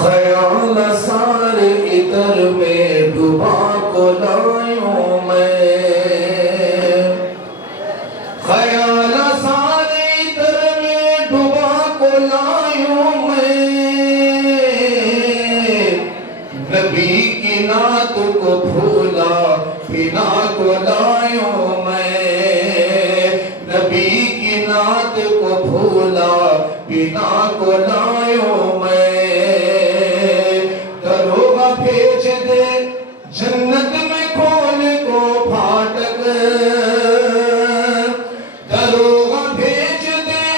خیال سارے ادھر میں ڈوبا کو لائوں میں، خیال سارے ادھر میں ڈوبا کو لائوں میں، نبی کی نعت کو بھولا بنا کو لائوں میں، نبی کی نعت کو بھولا بنا کو لائوں میں، دروغہ بھیج دے جنت میں کھول کو پھاٹک، دروغہ بھیج دے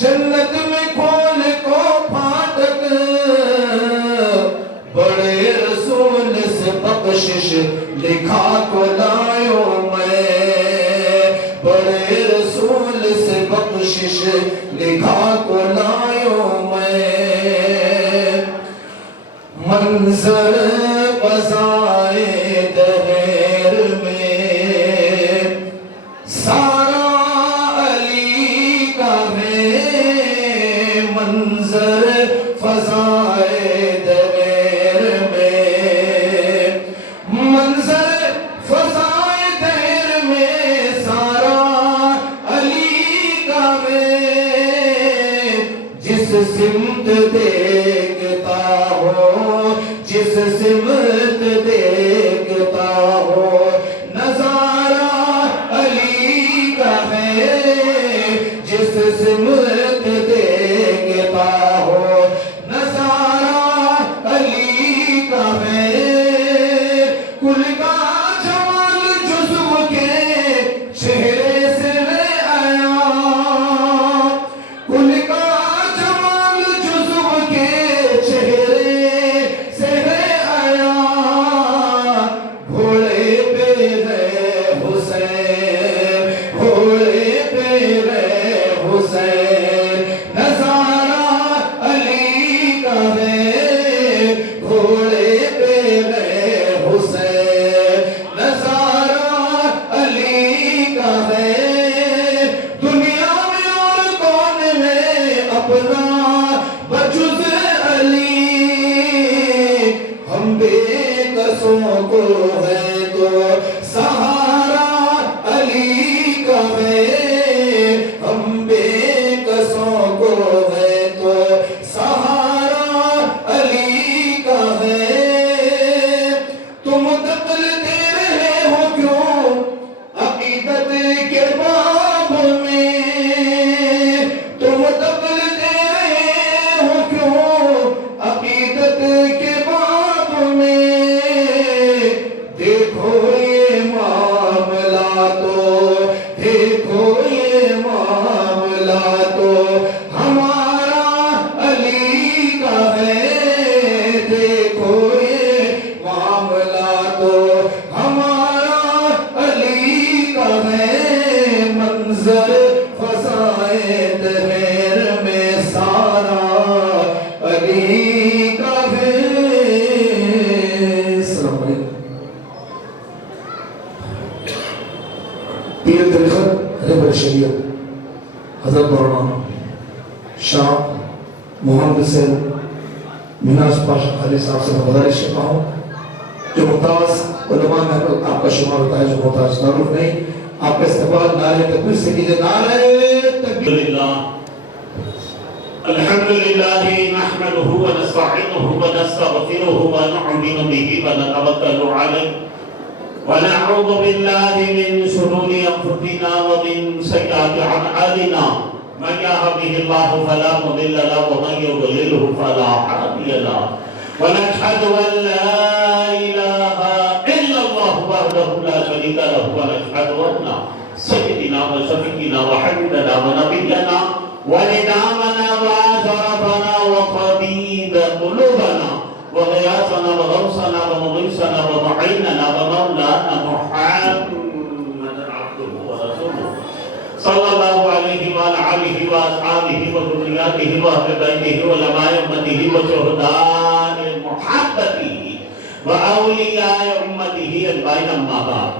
جنت میں کھول کو پھاٹک، بڑے رسول سے بخشش لکھا کو لائوں میں، بڑے رسول سے بخشش لکھا کو لائوں میں، منظر بزائے دہر میں سارا علی کا ہے، منظر فضائے دہر میں، منظر فضائے دہر میں سارا علی کا ہے، جس سمت دیکھتا ہو، جس سمت دیکھتا ہو نظارہ علی کا ہے، جس سمت دیکھتا ہو نظارہ علی کا ہے، کل کا جمال جزو کے چہرے سے ہے آیا، کل کا جمال جزو کے چہرے سے ہے آیا، گھوڑے پہ ہے حسین، گھوڑے پہ ہے حسین، نظارہ علی کا ہے، گھوڑے پہ ہے حسین، نظارہ علی کا ہے، دنیا میں اور کون ہے اپنا بجز علی، ہم بے قصوں کو ہے تو سہارا علی کا ہے، ہم بے قصوں کو ہے تو سہارا علی کا ہے، تم تقلتے رہے ہو کیوں عقیدت کے باب میں، تم تقلتے رہے ہو کیوں عقیدت کے باب میں، دیکھو یہ معاملہ تو، دیکھو یہ معاملہ تو ہمارا علی کا ہے، دیکھو یہ معاملہ تو ہمارا علی کا ہے، منظر فضائے دہر میں سارا علی کا ہے۔ السلام علیکم۔ پیر طریقت رہبر شریعت حضرت مولانا شاہ محمد حسین مناج پاشا خالی صاحب سے گزارش کرتا ہوں، جو ممتاز علماء میں آپ کا شمار ہوتا ہے، جو محتاج تعارف نہیں، آپ کا استقبال نعرہ تکبیر سے کیجئے، نعرہ تکبیر۔ الحمد للہ نحمده ونستعینه ونستغفره ونؤمن به ونتوکل علیہ ونعوذ باللہ من شرور انفسنا ومن سیئات اعمالنا، من يهده الله فلا مضل له ومن يضلله فلا هادي له، ونشهد ان لا اله الا الله وحده لا شريك له، ونشهد ان سيدنا وشفيعنا وحبيبنا ونبينا وندامنا وشرفنا وطبيب قلوبنا وغياثنا وغوثنا ومغيثنا ومعيننا ومولانا محمد عبده ورسوله صلى الله عليه وعلى آله وأصحابه وذرياته وأهل بيته وعلماء أمته وشهداء محبته وأولياء أمته أجمعين، أما بعد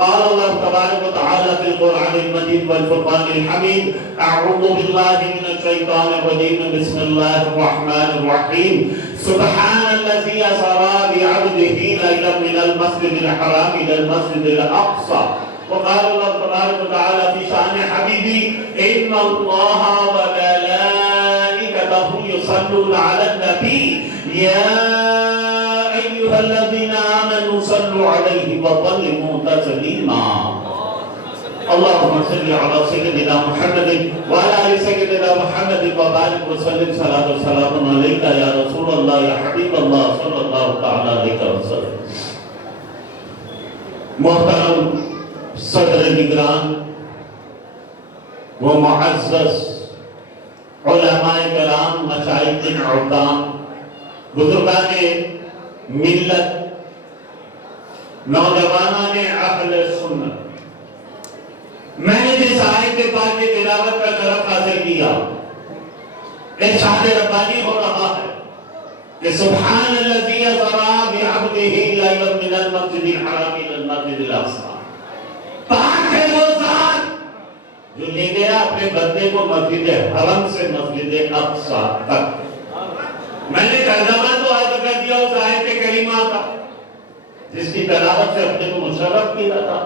قال الله تبارك وتعالى في القرآن المجيد والفرقان الحميد أعوذ بالله من الشيطان الرجيم بسم الله الرحمن الرحيم سبحان الذي أسرى بعبده ليلا من المسجد الحرام إلى المسجد الأقصى وقال الله تبارك وتعالى في شأن حبيبي إن الله وملائكته يصلون على النبي يا أيها الذين آمنوا صلوا عليه وسلموا تسليما اللهم صل على سيدنا محمد وعلى آل سيدنا محمد وبارك وسلم صلاة وسلام عليك يا رسول الله يا حبيب الله صلى الله تعالى عليه وسلم محترم صدر نگران و معزز علماء کرام مشائخ عظام بزرگان ملت نوجوانان اہل سنت میں نے جس آیت پاک کی تلاوت کا شرف حاصل کیا ارشاد ربانی ہو رہا ہے کہ سبحان الذی اسری بعبدہ لیلا من المسجد الحرام الی المسجد الاقصی پاک ہے وہ ذات جو لے گیا اپنے بندے کو مسجد حرم سے مسجد اقصی تک میں نے ترجمہ تو آج کر دیا اس آیت کریمہ کا جس کی تلاوت سے اپنے کو مشرف کیا تھا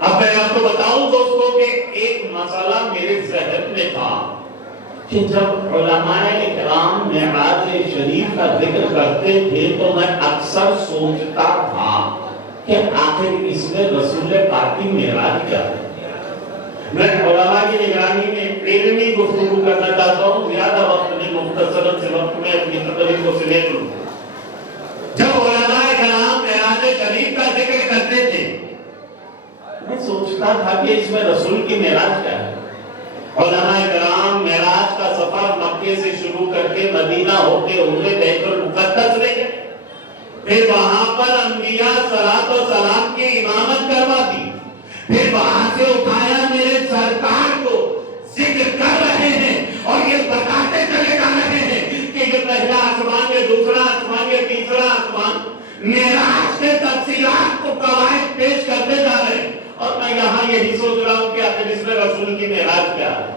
اب میں آپ کو بتاؤں دوستوں کہ ایک مسئلہ میرے ذہن میں تھا کہ جب علماء اکرام معراج شریف کا ذکر کرتے تھے تو میں اکثر سوچتا تھا کہ آخر اس میں رسول پاک کی معراج کیا ہے میں علماء کی نگرانی میں علمی گفتگو کرنا چاہتا ہوں زیادہ وقت نہیں مختصر سے وقت میں اپنی تقریر کو سمیٹ لوں جب علماء کرام معراج شریف کا ذکر کرتے تھے میں سوچتا تھا کہ اس میں رسول کی معراج کیا ہے علماء کرام معراج کا سفر مکے سے شروع کر کے مدینہ ہوتے ہوئے بیت المقدس لے گئے پھر وہاں پر انبیاء صلاۃ و سلام کی امامت کروا دی پھر وہاں سے اٹھایا میرے سرکار کو ذکر کر رہے ہیں اور یہ بتاتے چلے جا رہے ہیں کہ یہ پہلا آسمان یہ دوسرا آسمان یہ تیسرا آسمان معراج کے تفصیلات کو قواعد پیش کرتے جا رہے ہیں اور میں یہاں یہی سوچ رہا ہوں کہ آخر اس میں رسول کی معراج کیا ہے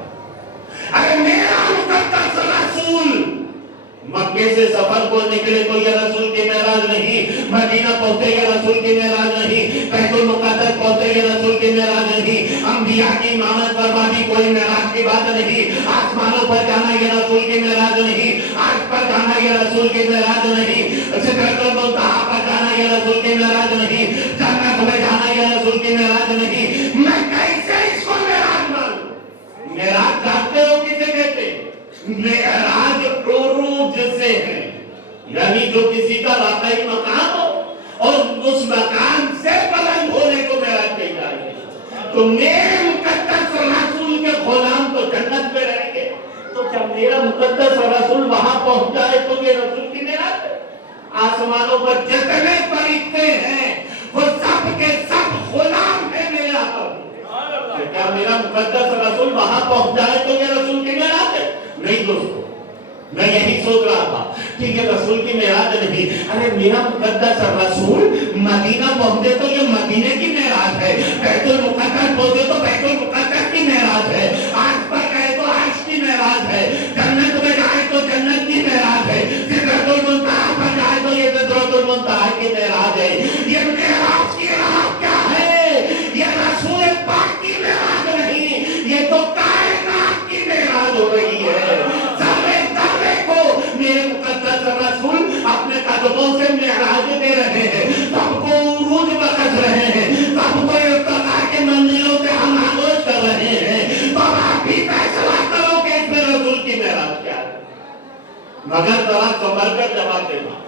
اگر میرا مقدس رسول مکے سے سفر کو نکلے تو یہ رسول کی معراج نہیں مدینہ پہنچے یہ رسول کی معراج نہیں بیت المقدس پہنچے یہ رسول کی معراج نہیں انبیاء کی امامت فرما دی کوئی معراج کی بات نہیں آسمانوں پر جانا یہ رسول کی معراج نہیں عرش پر جانا یہ رسول کی معراج نہیں سدرۃ المنتہا پر جانا یہ رسول کی معراج نہیں جنت میں جانا یہ رسول کی معراج نہیں میں کیسے اس کو معراج مانوں معراج جانتے ہو کسے کہتے معراج عروج سے ہے یعنی جو کسی کا واقعی مقام ہو اور اس مقام سے بلند ہونے کو معراج کہی جائے گی تو میرے مقدس رسول کے غلام تو جنت میں رہیں گے تو کیا میرا مقدس رسول وہاں پہنچ جائے تو یہ رسول کی معراج ہے آسمانوں پر جتنے فرشتے ہیں وہ سب کے سب غلام ہیں میرے آقا کیا میرا مقدس رسول وہاں پہنچ جائے تو یہ رسول کی معراج ہے نہیں دوستو میں یہی سوچ رہا تھا کہ یہ رسول کی معراج نہیں ارے میرا مقدس رسول مدینہ پہنچے تو یہ مدینے کی معراج ہے بیت المقدس پہنچے تو بیت المقدس کی معراج ہے عرش پر گئے تو عرش کی معراج ہے جنت میں جائے تو جنت کی معراج ہے سدرۃ المنتہا پر جائے تو یہ سدرۃ المنتہا کی معراج ہے یہ معراج کی راہ کیا ہے یہ رسول پاک کی معراج نہیں یہ تو کائنات کی معراج ہو رہی ہے میرے مقدس رسول اپنے قدموں سے معراج دے رہے ہیں سب کو عروج بخش رہے ہیں سب کو ارتقاء کے منزلوں سے ہم آغوش کر رہے ہیں تو آپ بھی فیصلہ کرو کہ اس میں رسول کی معراج کیا ہے مگر ذرا سنبھل کر جواب دینا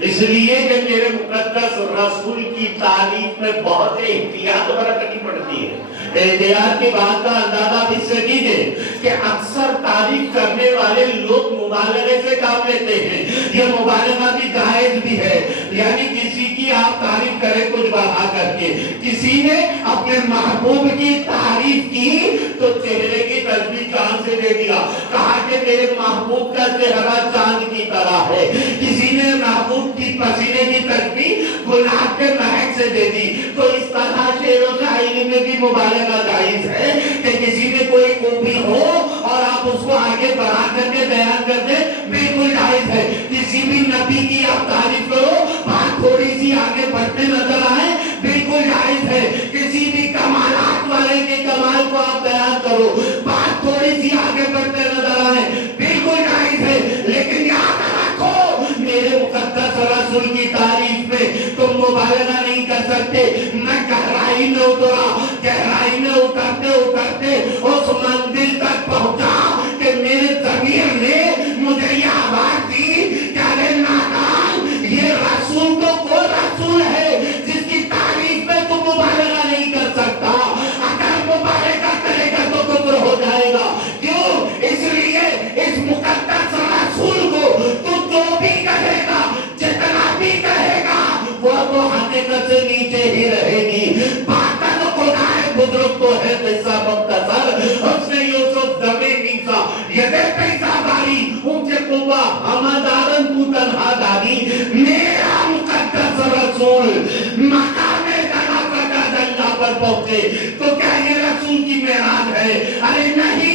اس لیے کہ میرے مقدس رسول کی تعریف میں بہت احتیاط برتنی پڑتی ہے احتیاط کی بات کا اندازہ آپ اس سے کیجئے کہ اکثر تعریف کرنے والے لوگ مبالغے سے کام لیتے ہیں یہ مبالغہ بھی جائز بھی ہے یعنی کسی کی آپ تعریف کریں کچھ بڑھا کر کے کسی نے اپنے محبوب کی تعریف کی تو چہرے کی تصویر چاند سے دے دیا کہا کہ میرے محبوب کا چہرہ چاند کی طرح ہے کسی نے محبوب کی پسینے کی تصویر गुलाब के महक से दे दी। तो इस तरह शेर व शायरी में भी मुबालगा जायज है कि किसी में कोई खूबी हो और आप उसको आगे बढ़ा करके बयान कर दे, बिल्कुल जायज है। किसी भी नबी की आप तारीफ करो, बात थोड़ी सी आगे बढ़ते नजर आए, बिल्कुल जायज है। किसी भी कमालात वाले के कमाल को आप बयान करो, बात थोड़ी सी आगे बढ़ते नजर आए, बिल्कुल जायज है। लेकिन याद रखो, मेरे मुकद्दस रसूल की तारीफ में तुम मुबालगा नहीं कर सकते। मैं गहराई में उतरा, गहराई में उतरते उतरते उस मंजिल तक पहुंचा कि मेरे ज़मीर ने मुझे ये आवाज दी कि अरे नादान, ये रसूल तो वो रसूल है जिसकी तारीफ में तुम मुबालगा नहीं कर सकता। अगर मुबालगा करेगा तो कुफ्र हो जाएगा। क्यों? इसलिए इस मुकद्दस रसूल को तू जो भी कहेगा, जितना भी कहेगा, वो तो हकीकत से नीचे ही रहेगी। बातन खुदा है, बुजुर्ग तो है किस्सा मुख्तसर, उसने यूसुफ ज़मीनी सा यदे पैसा दारी ऊंचे कुबा हमादारन तू तन्हा दारी। मेरा मुकद्दस रसूल मकामे जना फकद अल्लाह पर पहुंचे तो क्या ये रसूल की मेराज है? अरे नहीं,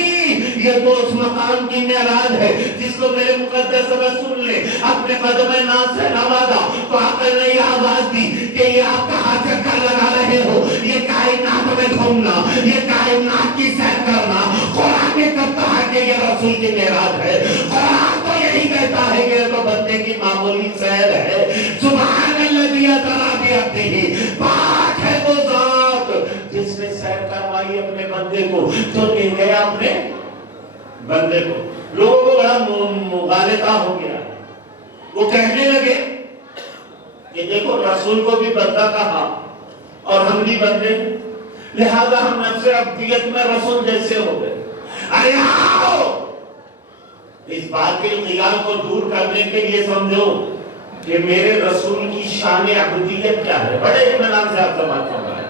ये तो उस मकाम की मेराज है जिसको मेरे मुकद्दस रसूल ने अपने कदम नाज से नवाजा। तो आपने ने ये आवाज दी कि ये आप कहाँ चक्कर लगा रहे हो, ये कायनात में घूमना, ये कायनात की सैर करना। कुरान ने कब कहा कि ये रसूल की मेराज है? कुरान तो यही कहता है कि ये तो बंदे की मामूली सैर है। सुभानल्लाज़ी तरा भी अपनी ही पाक है वो जात जिसने सैर करवाई अपने बंदे को, तो ले गया अपने बंदे को। लोगों को बड़ा मुगालता हो गया, वो कहने लगे कि देखो रसूल को भी बंदा कहा और हम भी बंदे, लिहाजा हम नफ्से अब्दियत में रसूल जैसे हो गए। अरे आओ, इस बात के ख्याल को दूर करने के लिए समझो कि मेरे रसूल की शान अब्दियत क्या है। बड़े इत्मीनान से आपसे बात कर रहा है।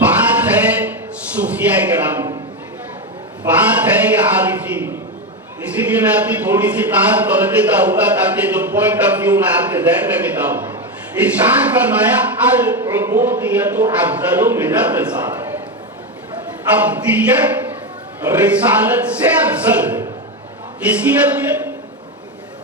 बात है सूफिया किराम, बात है या आरिफीन। इसीलिए मैं अपनी थोड़ी सी कार कर देता होगा ताकि जो पॉइंट ऑफ व्यू मैं आपके ज़हन में बिताऊं। इरशाद फरमाया अल उबूदियतु अफज़लु मिनर रिसालत। अब्दियत रिसालत से अफजल है। किसकी अब्दियत?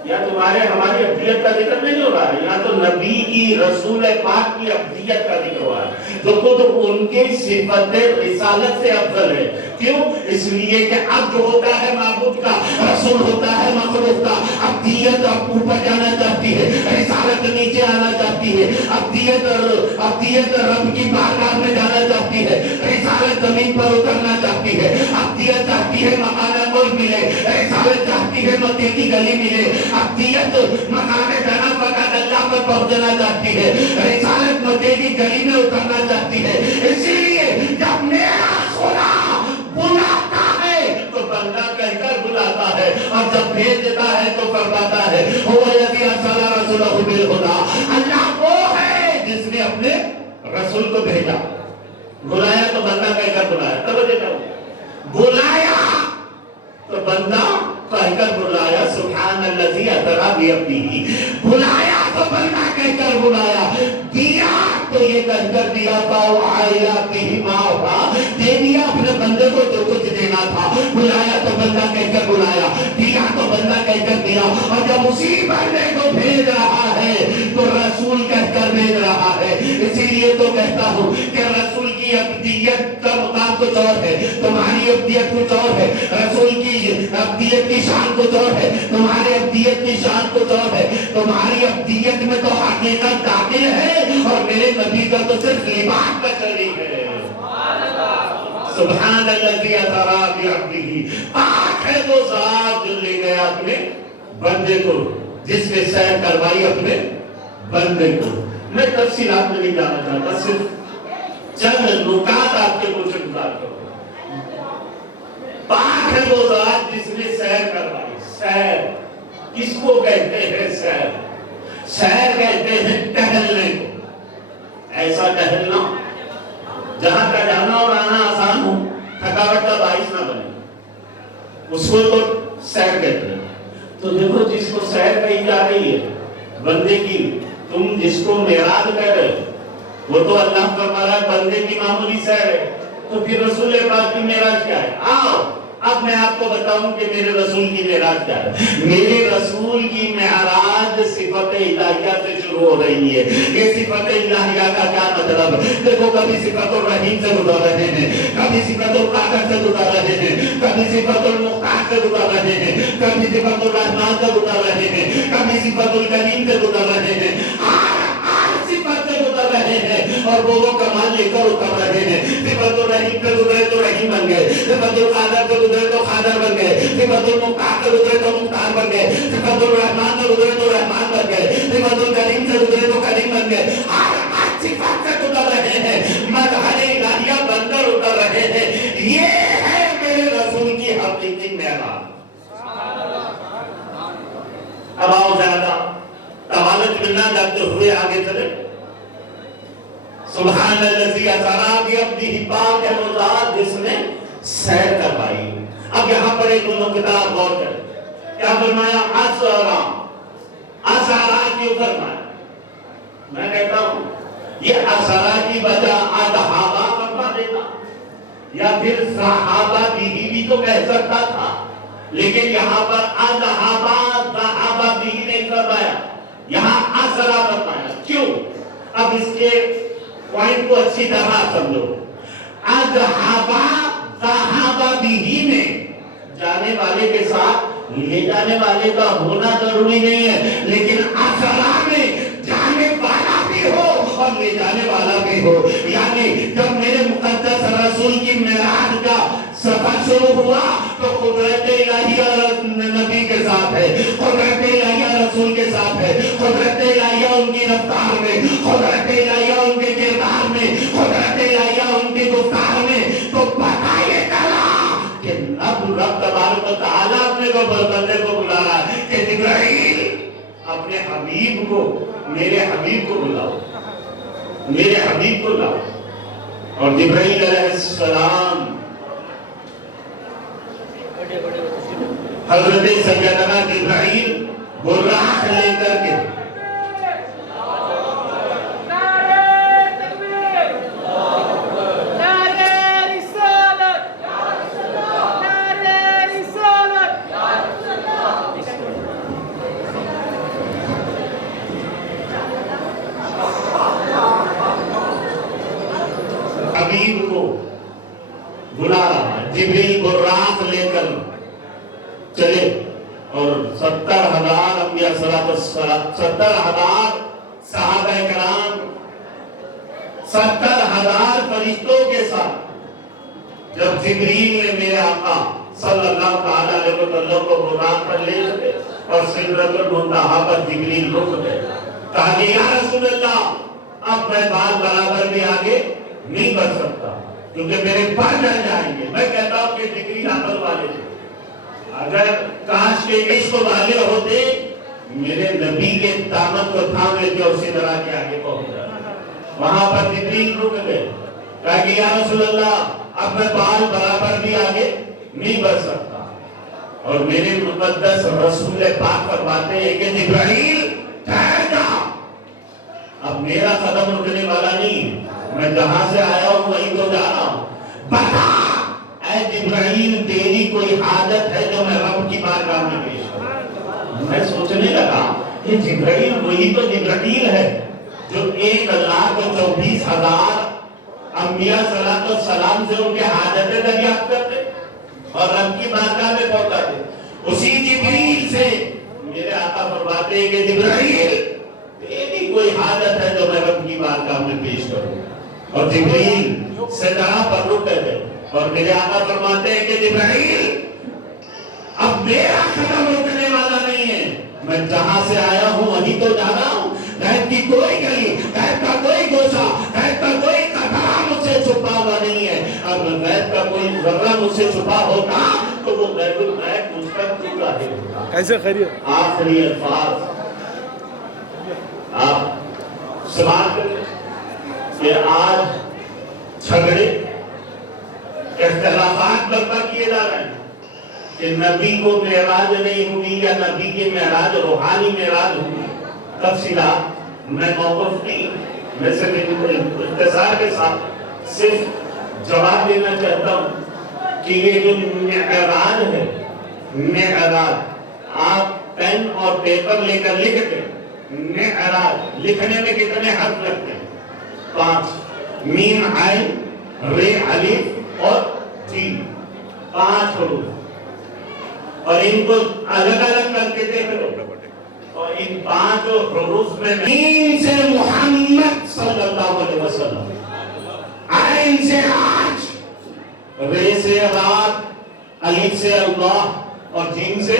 या तुम्हारे हमारी अब्दियत का जिक्र नहीं हो रहा है, यहाँ तो नबी की रसूल पाक की अब्दियत का जिक्र हो रहा है, जो खुद उनके सिफत रिसालत से अफजल है। क्यों? इसलिए कि अब जो होता है माबूद का, रसूल होता है मखलूक का। अब्दियत ऊपर जाना चाहती है, रिसालत नीचे आना चाहती है। अब्दियत रब की बारगाह में जाना चाहती है, रिसालत जमीन पर उतरना चाहती है। अब्दियत चाहती है मकान मुल्क मिले, रिसालत चाहती है मक्के की गली मिले। अब्दियत मकान जना फकद अल्लाह पर पहुंचना चाहती है, रिसालत मक्के की गली में उतरना चाहती है। इसीलिए जब मेरा खुदा बुलाता है तो बंदा कहकर बुलाता है, और जब भेज देता है तो फरमाता है हुवल्लज़ी अरसला रसूलहु बिल हुदा। अल्लाह वो है जिसने अपने रसूल को भेजा। बुलाया तो बंदा कहकर बुलाया, तवज्जो करो, बुलाया तो बंदा कहकर बुलाया। सुब्हानल्लाज़ी असरा बिअब्दिही। बुलाया तो बंदा कहकर बुलाया, दिया तो ये कहकर दिया दे दिया अपने बंदे को जो कुछ देना था। बुलाया तो बंदा कहकर बुलाया, दिया तो बंदा कहकर दिया। और जब उसी बंदे को भेज रहा है तो रसूल कहकर भेज रहा है। इसीलिए तो कहता हूँ कि रसूल की अब्दियत का मुकाम कुछ और है, तुम्हारी अब्दियत कुछ और है। रसूल की अब्दियत की शान कुछ और है, तुम्हारी अब्दियत की शान कुछ और है। तुम्हारी अब्दियत में तो हकीकत दाखिल है और मेरे नबी का तो सिर्फ लिबास का चली है। सुब्हानल्लाज़ी असरा बिअब्दिही। पाक है वो ज़ात जो ले गया अपने बंदे को, जिसने सैर करवाई अपने बंदे को। मैं तफसीलात में नहीं जाना चाहता, सिर्फ चंद नुकात आपके कुछ इंतजार करो। पाक है वो ज़ात जिसने सैर करवाई। सैर किसको कहते हैं? सैर सैर कहते हैं टहलने को। ऐसा टहलना जहां का जाना और आना आसान हो, थकावट का बाइस ना बने, उसको तो सैर कहते हैं। तो देखो जिसको सैर कही जा रही है बंदे की, तुम जिसको मेराज कह रहे हो वो तो अल्लाह फरमा रहा है बंदे की मामूली सैर है, तो फिर रसूल पाक की मेराज क्या है? आओ अब मैं आपको बताऊं कि मेरे रसूल की मेराज क्या है। मेरे रसूल की मेराज सिफत इलाहिया से शुरू हो रही है। ये सिफत इलाहिया का क्या मतलब? देखो, कभी सिफतुर रहीम से गुजर रहे हैं, कभी सिफतुल कादर से गुजर रहे हैं, कभी सिफतुल मुख्तार से गुजर रहे हैं, कभी सिफतुल रहमान से गुजर रहे हैं, कभी सिफतुल करीम से गुजर रहे हैं, सिफत से गुजर रहे हैं और वो कमाल लेकर उतर रहे हैं। सिफतुर रहीम पे गुजरे तो रहीम बन गए, सिफतुल कादर पे गुजरे तो कादर बन गए, सिफतुल मुख्तार पे गुजरे तो मुख्तार बन गए, सिफतुल रहमान पे गुजरे तो रहमान बन गए, सिफतुल करीम से गुजरे तो करीम बन गए। हर सिफत से गुजर रहे हैं, मजहर इलाहिया बनकर उतर रहे हैं। ये है मेरे रसूल की हकीकी मेराज। अब आओ ज्यादा तवालुज बिल्लाह जाते हुए आगे चले। सुब्हानल्लज़ी असरा बिअब्दिही पाक है वो ज़ात जिसने सैर करवाई। अब यहाँ पर एक किताब गौर करें, क्या फरमाया? असरा, असरा क्यों फरमाया? मैं कहता हूँ ये असरा की वजह अदहाबा फरमा देता, या फिर सहाबा भी तो कह सकता था, लेकिन यहाँ पर अदहाबा सहाबा भी नहीं फरमाया, यहाँ असरा फरमाया। क्यों? अब इसके पॉइंट को अच्छी तरह समझो। अज़हाबा सहाबा भी में जाने वाले के साथ ले जाने वाले का होना जरूरी नहीं है, लेकिन असरा में जाने वाला भी हो और ले जाने वाला भी हो। यानी जब मेरे मुक़द्दस रसूल की मेराज का सफर शुरू हुआ तो कुदरत इलाहिया नबी के साथ है, कुदरत इलाहिया रसूल के साथ है, कुदरत इलाहिया उनकी रफ्तार में, कुदरत इलाहिया उनके किरदार में, कुदरत इलाहिया उनकी गुफ्तार में। तो पता ये चला कि रब तबारक व तआला अपने को बंदे को बुला रहा है कि जिब्राइल अपने हबीब को, मेरे हबीब को बुलाओ, मेरे हबीब को लाओ। और जिब्राइल अलैहिस्सलाम हज़रत सैयदना जिब्राइल बुर्राक लेकर के हबीब को बुला रहा है। जिब्रील बुर्राक लेकर चले और 70,000 अंबिया 70,000 सहाबा किराम 70,000 फरिश्तों के साथ जब जिब्रील ने मेरे आका सल्लल्लाहु अलैहि वसल्लम को बुर्राक पर ले चले और सिदरतुल मुंतहा पर जिब्रील रुक गए। कहा कि या रसूल अल्लाह, अब मैं बाल बराबर भी आगे नहीं बढ़ सकता क्योंकि मेरे पर डर जाएंगे। मैं कहता हूँ कि जिब्रील अकल वाले थे, अगर काश के इश्क वाले होते मेरे नबी के दामन को थाम लेते और सिदरा के आगे पहुंच जाते। वहां पर जिब्रील रुक गए, कहा कि या रसूल अल्लाह, अब मैं बाल बराबर भी आगे नहीं बढ़ सकता। और मेरे मुक़द्दस रसूल पाक फरमाते हैं कि जिब्रील ठहर जा, अब मेरा कदम रुकने वाला नहीं, मैं जहां से आया हूं वहीं तो जा रहा हूं। बता ऐ जिब्राइल, तेरी कोई हाजत है जो मैं रब की बारगाह में पेश करूं? मैं सोचने लगा ये जिब्राइल वही तो जिब्राइल है जो 1,24,000 अंबिया सलाम से उनके हाजतें दरियाफ्त करते और रब की बारगाह में पहुंचाते। उसी जिब्रील से मेरे आका फरमाते हैं कि जिब्राइल, तेरी कोई हाजत है जो मैं रब की बारगाह में पेश करूं? और जिब्रील सिदरा पर रुक गए और मेरे आका फरमाते हैं कि जिब्राइल, अब मेरा कदम रुकने वाला नहीं है, मैं जहां से आया हूं वहीं तो जा रहा हूं। गैब की कोई गली, गैब का कोई गोशा, गैब का कोई कतरा मुझसे छुपा हुआ नहीं है। अब गैब का कोई जर्रा मुझसे छुपा होता तो वो गैबुल गैब मुझ तक क्यों जाहिर होता? कैसे खैरियत? आखिरी अल्फाज आप समाज के आज झगड़े इख्तिलाफात बर्पा किए जा रहे हैं कि नबी को मेराज नहीं हुई या नबी की मेराज रूहानी मेराज हुई। तफसीलात میں موقف نہیں، میں صرف اختصار کے ساتھ صرف جواب دینا چاہتا ہوں کہ یہ جو معراج ہے، معراج آپ پین اور پیپر لے کر لکھتے ہیں، معراج لکھنے میں کتنے حرف لگتے ہیں؟ 5، میم عین رے الف اور جیم، 5 حروف، اور ان کو الگ الگ کر کے دیکھ لو، اور ان 5 حروف میں میم سے محمد صلی اللہ علیہ وسلم، عین سے آج، رے سے رات، الف سے اللہ اور جیم سے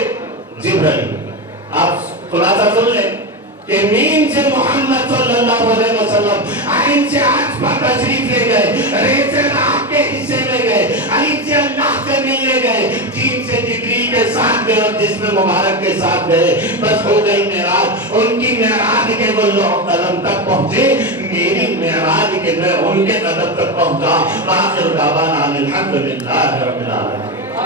جبرائیل۔ آپ خلاصہ سن لیں کہ میم سے محمد صلی اللہ علیہ وسلم، عین سے آج پر تشریف لے گئے، رے سے رات کے حصے میں گئے، الف سے اللہ سے ملنے گئے، جیم سے جبریل کے ساتھ گئے اور جسم مبارک کے ساتھ گئے، بس ہو گئی معراج۔ ان کی معراج کے وہ لوح قلم تک پہنچے، میری معراج کے میں ان کے قدم تک پہنچا۔ وآخر دعوانا الحمدللہ رب العالمین۔